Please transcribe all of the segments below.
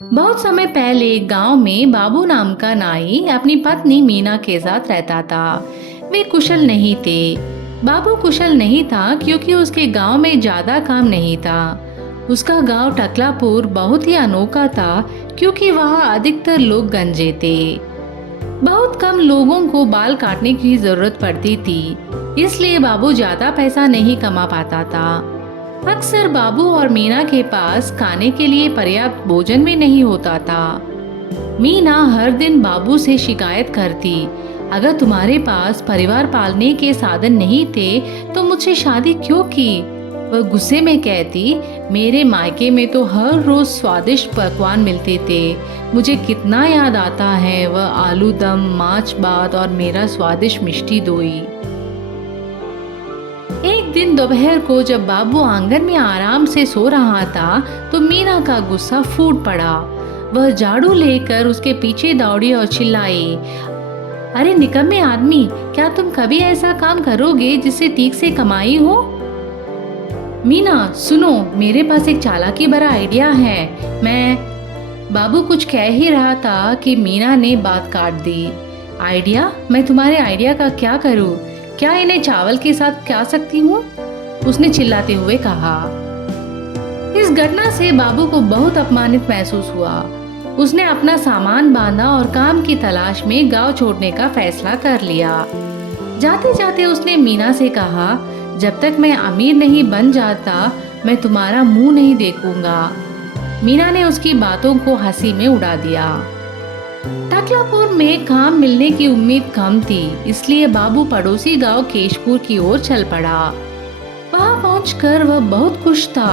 बहुत समय पहले गांव में बाबू नाम का नाई अपनी पत्नी मीना के साथ रहता था। वे कुशल नहीं थे। बाबू कुशल नहीं था क्योंकि उसके गांव में ज्यादा काम नहीं था। उसका गांव टकलापुर बहुत ही अनोखा था क्योंकि वहाँ अधिकतर लोग गंजे थे। बहुत कम लोगों को बाल काटने की जरूरत पड़ती थी, इसलिए बाबू ज्यादा पैसा नहीं कमा पाता था। अक्सर बाबू और मीना के पास खाने के लिए पर्याप्त भोजन भी नहीं होता था। मीना हर दिन बाबू से शिकायत करती, अगर तुम्हारे पास परिवार पालने के साधन नहीं थे तो मुझसे शादी क्यों की। वह गुस्से में कहती, मेरे मायके में तो हर रोज स्वादिष्ट पकवान मिलते थे। मुझे कितना याद आता है वह आलू दम, माछ भात और मेरा स्वादिष्ट मिष्टी दोई। एक दिन दोपहर को जब बाबू आंगन में आराम से सो रहा था तो मीना का गुस्सा फूट पड़ा। वह झाड़ू लेकर उसके पीछे दौड़ी और चिल्लाई, अरे निकम्मे आदमी, क्या तुम कभी ऐसा काम करोगे जिससे ठीक से कमाई हो। मीना सुनो, मेरे पास एक चालाकी भरा आइडिया है। बाबू कुछ कह ही रहा था कि मीना ने बात काट दी। आइडिया? मैं तुम्हारे आइडिया का क्या करूं? क्या इन्हें चावल के साथ खा सकती हूँ? उसने चिल्लाते हुए कहा। इस घटना से बाबू को बहुत अपमानित महसूस हुआ। उसने अपना सामान बांधा और काम की तलाश में गांव छोड़ने का फैसला कर लिया। जाते जाते उसने मीना से कहा, जब तक मैं अमीर नहीं बन जाता मैं तुम्हारा मुंह नहीं देखूंगा। मीना ने उसकी बातों को हंसी में उड़ा दिया। टकलापुर में काम मिलने की उम्मीद कम थी, इसलिए बाबू पड़ोसी गांव केशपुर की ओर चल पड़ा। वहां पहुंचकर वह बहुत खुश था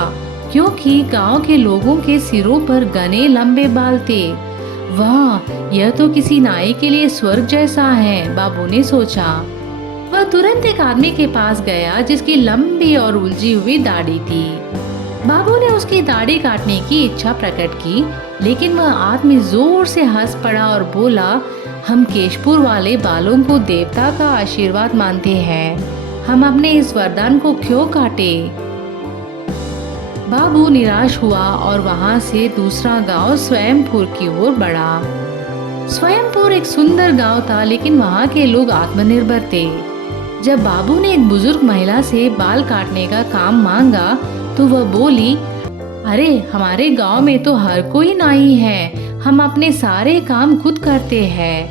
क्योंकि गांव के लोगों के सिरों पर घने लंबे बाल थे। वाह, यह तो किसी नाई के लिए स्वर्ग जैसा है, बाबू ने सोचा। वह तुरंत एक आदमी के पास गया जिसकी लंबी और उलझी हुई दाढ़ी थी। बाबू ने उसकी दाढ़ी काटने की इच्छा प्रकट की, लेकिन वह आदमी जोर से हंस पड़ा और बोला, हम केशपुर वाले बालों को देवता का आशीर्वाद मानते हैं, हम अपने इस वरदान को क्यों काटे। बाबू निराश हुआ और वहां से दूसरा गांव स्वयंपुर की ओर बढ़ा। स्वयंपुर एक सुंदर गांव था, लेकिन वहां के लोग आत्मनिर्भर थे। जब बाबू ने एक बुजुर्ग महिला से बाल काटने का काम मांगा तो वह बोली, अरे हमारे गांव में तो हर कोई नाई है, हम अपने सारे काम खुद करते हैं।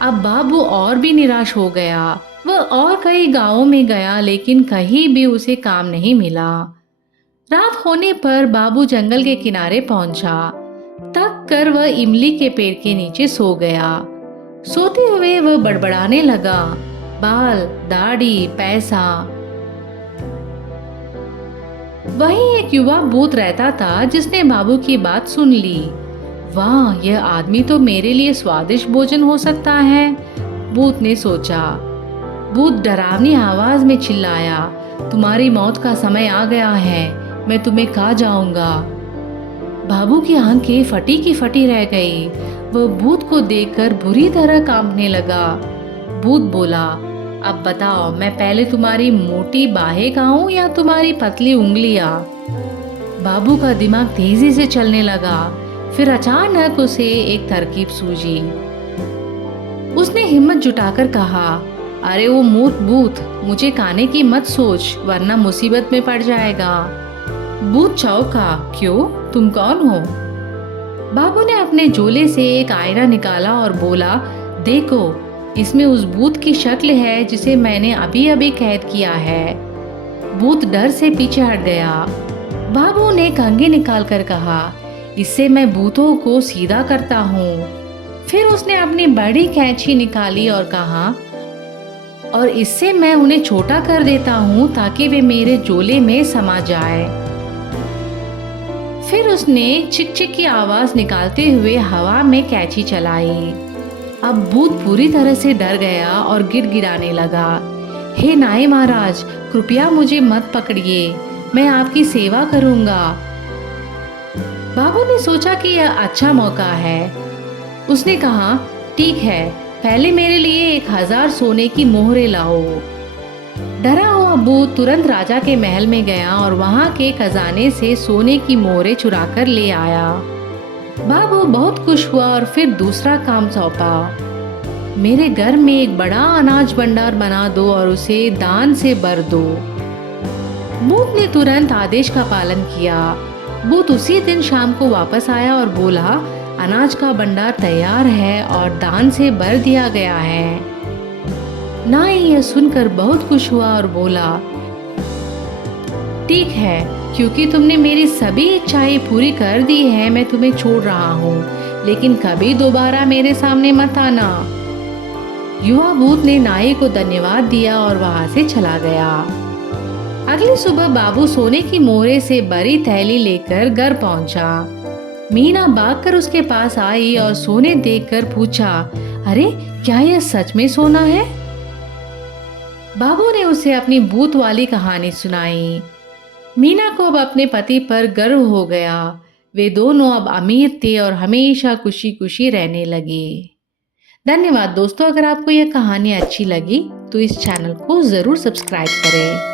अब बाबू और भी निराश हो गया। वह और कई गांवों में गया, लेकिन कहीं भी उसे काम नहीं मिला। रात होने पर बाबू जंगल के किनारे पहुंचा। थक कर वह इमली के पेड़ के नीचे सो गया। सोते हुए वह बड़बड़ाने लगा, बाल, दाढ़ी, पैसा। वहीं एक युवा भूत रहता था जिसने बाबू की बात सुन ली। वाह, यह आदमी तो मेरे लिए स्वादिष्ट भोजन हो सकता है, भूत ने सोचा। भूत डरावनी आवाज में चिल्लाया, तुम्हारी मौत का समय आ गया है, मैं तुम्हें खा जाऊंगा। बाबू की आंखें फटी की फटी रह गई। वह भूत को देखकर बुरी तरह कांपने लगा। भूत बोला, अब बताओ, मैं पहले तुम्हारी मोटी बाहें खाऊं या तुम्हारी पतली उंगलियां। बाबू का दिमाग तेजी से चलने लगा। फिर अचानक उसे एक तरकीब सूझी। उसने हिम्मत जुटाकर कहा, अरे वो मूर्ख भूत, मुझे खाने की मत सोच, वरना मुसीबत में पड़ जाएगा। भूत चौंका, क्यों, तुम कौन हो? बाबू ने अपने झोले से एक आईना निकाला और बोला, देखो, इसमें उस भूत की शक्ल है जिसे मैंने अभी अभी कैद किया है। भूत डर से पीछे हट गया। बाबू ने कंघी निकाल कर कहा, इससे मैं भूतों को सीधा करता हूँ। फिर उसने अपनी बड़ी कैंची निकाली और कहा, और इससे मैं उन्हें छोटा कर देता हूँ ताकि वे मेरे झोले में समा जाए। फिर उसने चिक चिक की आवाज निकालते हुए हवा में कैंची चलाई। अब भूत पूरी तरह से डर गया और गिड़गिड़ाने लगा, हे नाई महाराज, कृपया मुझे मत पकड़िए, मैं आपकी सेवा करूंगा। बाबू ने सोचा कि यह अच्छा मौका है। उसने कहा, ठीक है, पहले मेरे लिए 1000 सोने की मोहरें लाओ। डरा हुआ भूत तुरंत राजा के महल में गया और वहां के खजाने से सोने की मोहरें चुराकर ले आया। बाबू बहुत खुश हुआ और फिर दूसरा काम सौंपा। मेरे घर में एक बड़ा अनाज भंडार बना दो और उसे दान से भर दो। भूत ने तुरंत आदेश का पालन किया। भूत उसी दिन शाम को वापस आया और बोला, अनाज का भंडार तैयार है और दान से भर दिया गया है। नाई यह सुनकर बहुत खुश हुआ और बोला, ठीक है, क्योंकि तुमने मेरी सभी इच्छाएं पूरी कर दी है, मैं तुम्हें छोड़ रहा हूँ, लेकिन कभी दोबारा मेरे सामने मत आना। युवा भूत ने नाई को धन्यवाद दिया और वहां से चला गया। अगली सुबह बाबू सोने की मोहरे से भरी थैली लेकर घर पहुंचा। मीना भागकर उसके पास आई और सोने देखकर पूछा, अरे क्या यह सच में सोना है? बाबू ने उसे अपनी भूत वाली कहानी सुनाई। मीना को अब अपने पति पर गर्व हो गया। वे दोनों अब अमीर थे और हमेशा खुशी खुशी रहने लगे। धन्यवाद दोस्तों, अगर आपको यह कहानी अच्छी लगी तो इस चैनल को जरूर सब्सक्राइब करें।